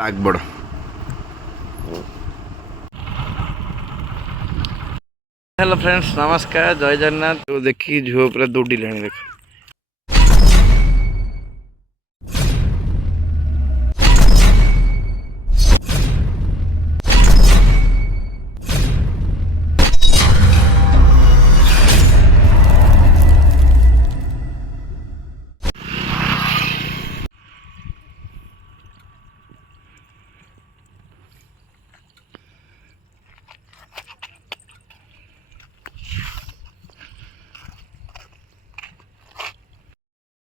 लागबड़। Hello friends, नमस्कार, जय जगन्नाथ। तो देखिए झुओ पूरा दौड़ी लाणी देख।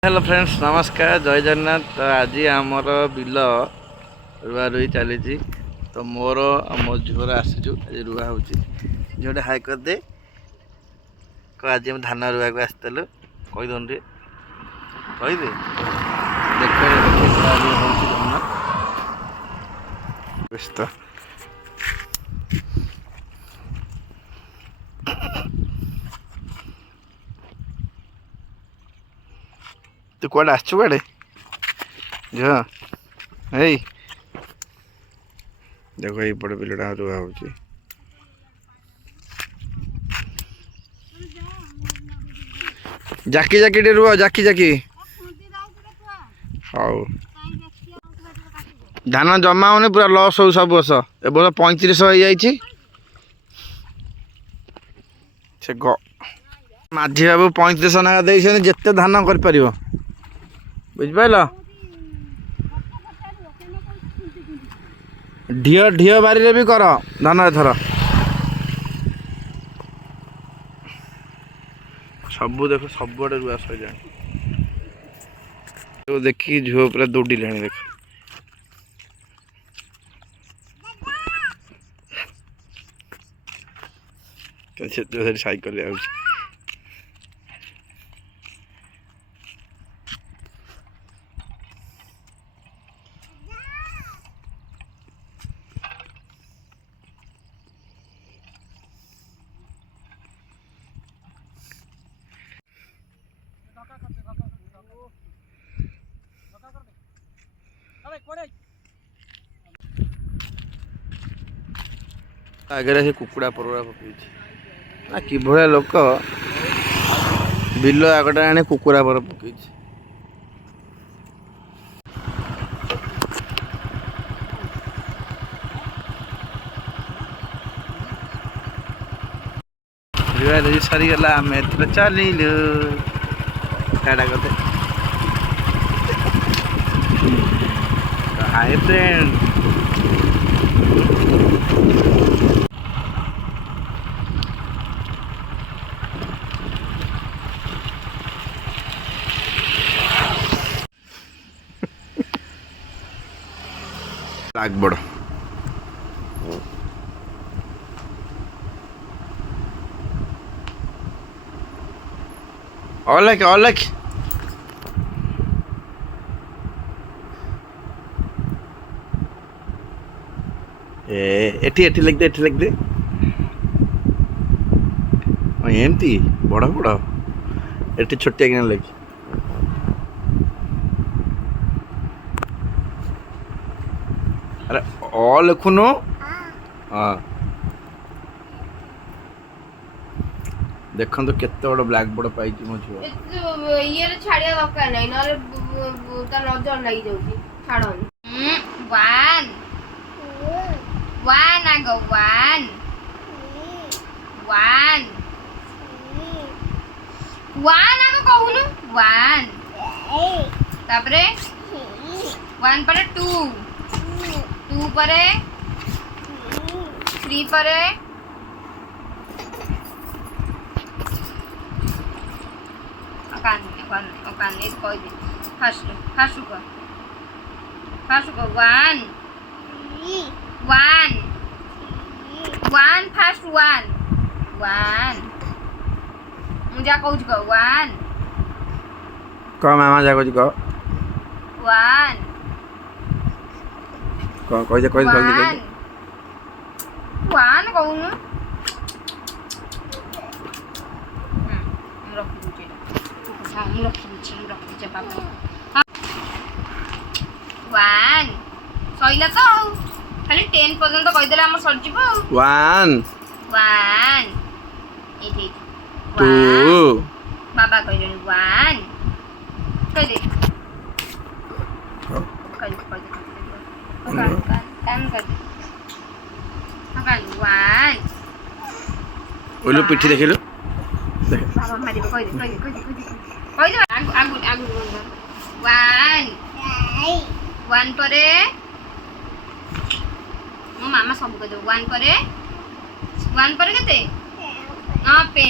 हेलो फ्रेंड्स, नमस्कार, जय जगन्नाथ। तो आज आमर बिल रुआ रुई चली। तो मोर मो झीवर आसीचु आज रुआ हो झीटे हाई करदे आज धान रुआ को आसलु कहीदन टे कहीदे देख धान व्यस्त। तू कौन आसचु कड़े झ है देखो ये बड़ बिलटा रुआ हो जाकी जाकी टे रुआ जाकी जाकी हाउ धान जमा होने पूरा लस हो सब वर्ष ए वर्ष 3500 हो जाइए से माझी बाबू 3500 ना दे जिते धान कर बुझिपाल ढीओ ढीओ बारी भी कर धान एथर सबू देख सब आड़े रुआ सर देखिए झुओ पूरा दौड़ी लाणी देख। साइकिल आगे से कुकुड़ा परुड़ा पकई ना कि भाया लोक बिल आगटा आने कुकुड़ा पर पकई सरीगला आम एथर चलू काटा करते हाय फ्रेंड लागबड़। अलग एठी लिख दे एमती बड़ बड़ एठी छोटिया कि लिख अरे अ लिखुनु हाँ देखो केते बड़ ब्लैक बोर्ड पाई मो झियो ये छाड़िया दरकार नहीं नले ता नजर लागि जाउची छाड़न 1 1 आगो 1 1 1 आगो कहूनु 1 तापरे 1 पर 2 2 पर 3 पर अकान एक कोई दे फास्ट को 1 फास्ट 1 मुझे कहूँ को 1 कह मामा जा कहू कह 1 कह दे जल्दी 1 कहूँ रख बाबा 1 ସଇଲା ତ ଆଉ ଖାଲି 10 ପର୍ଯ୍ୟନ୍ତ କହିଦେଲେ ଆମର ସରିଯିବ ଆଉ 1 1 ଏଇଠି 2 ବାବା କହିଲେଣି 1 କହିଦେ କହିଦେ କାନ କରିଦେ 1 ওইলো পিঠি দেখিলো বাবা মারিব କହିଦେ ଆଗୁ 1 ପରେ ମୋ ମାମା ସବୁ କହିଦେବ 1 ପରେ କେତେ ହଁ ପେ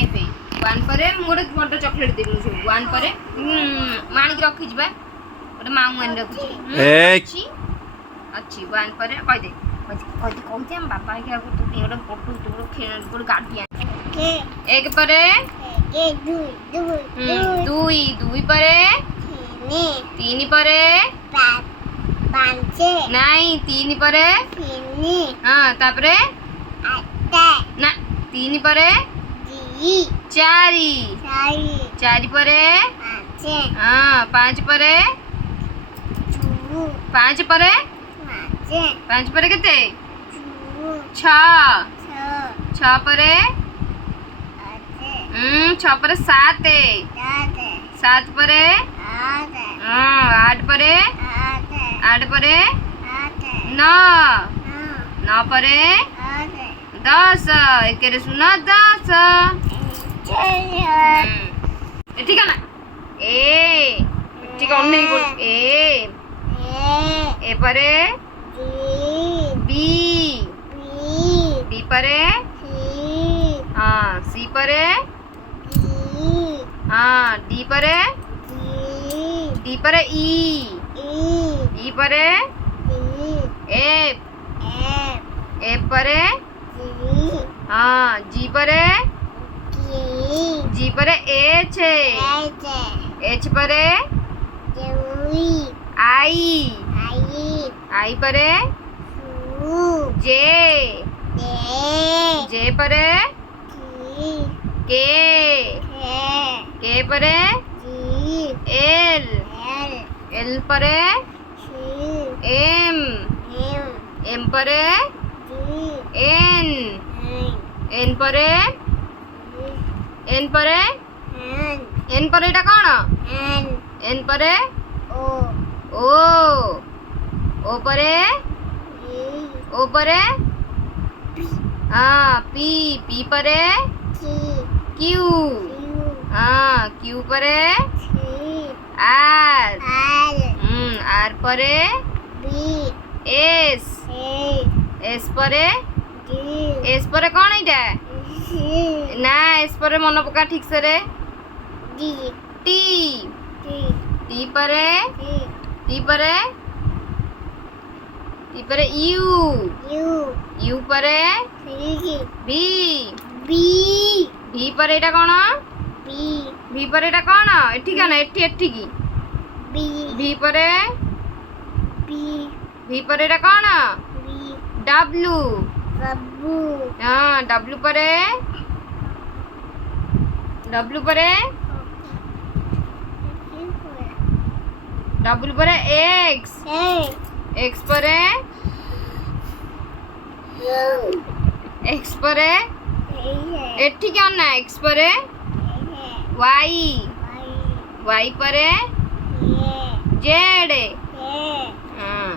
1 ପରେ ମୁଁ ଗୋଟେ ବଡ଼ ଚକୋଲେଟ୍ ଦେବି ସବୁ 1 ପରେ ମାଣିକି ରଖିଯିବା ଗୋଟେ ମାମୁଁ ଆଣି ରଖିଛି ଅଛି 1 ପରେ କହିଦେ କହୁଛି ଆମ ବାବା କି ଆଗକୁ ତୁ ଗୋଟେ ପଟୁ ଗୋଟେ ଗାଡ଼ି ଆଣି 1 ପରେ 2 ପରେ 3 ପରେ ନାଇଁ 3 ପରେ ହଁ ତାପରେ ନା 3 ପରେ 4 ପରେ ହଁ 5 ପରେ 5 ପରେ କେତେ 6 ପରେ 6 ପରେ 7 ପରେ 8 ପରେ 9 ପରେ 10 ଏକରେ ଶୁନ 10 ଠିକ ନା ଠିକ ଅନେଇ ଏ ପରେ B ପରେ ହଁ C ପରେ ହଁ D ପରେ E ପରେ F ପରେ ହଁ G ପରେ H ପରେ I ପରେ J ପରେ K ପରେ L ପରେ M ପରେ N ପରେ ଏଟା କ'ଣ N ପରେ O ପରେ ହଁ P ପରେ Q ହଁ Q ପରେ R ପରେ S ପରେ କ'ଣ ଏଇଟା ନା S ପରେ ମନେ ପକା ଠିକ ସେ ରେ T ପରେ U ପରେ V ପରେ ଏଟା କ'ଣ V ପରେ ଏଟା କ'ଣ ଏଠିକା ନା ଏଠିକି V ପରେ ଏଟା କ'ଣ W ହଁ W ପରେ X ପରେ ଏଠିକା ନା X ପରେ Y ପରେ Z ହଁ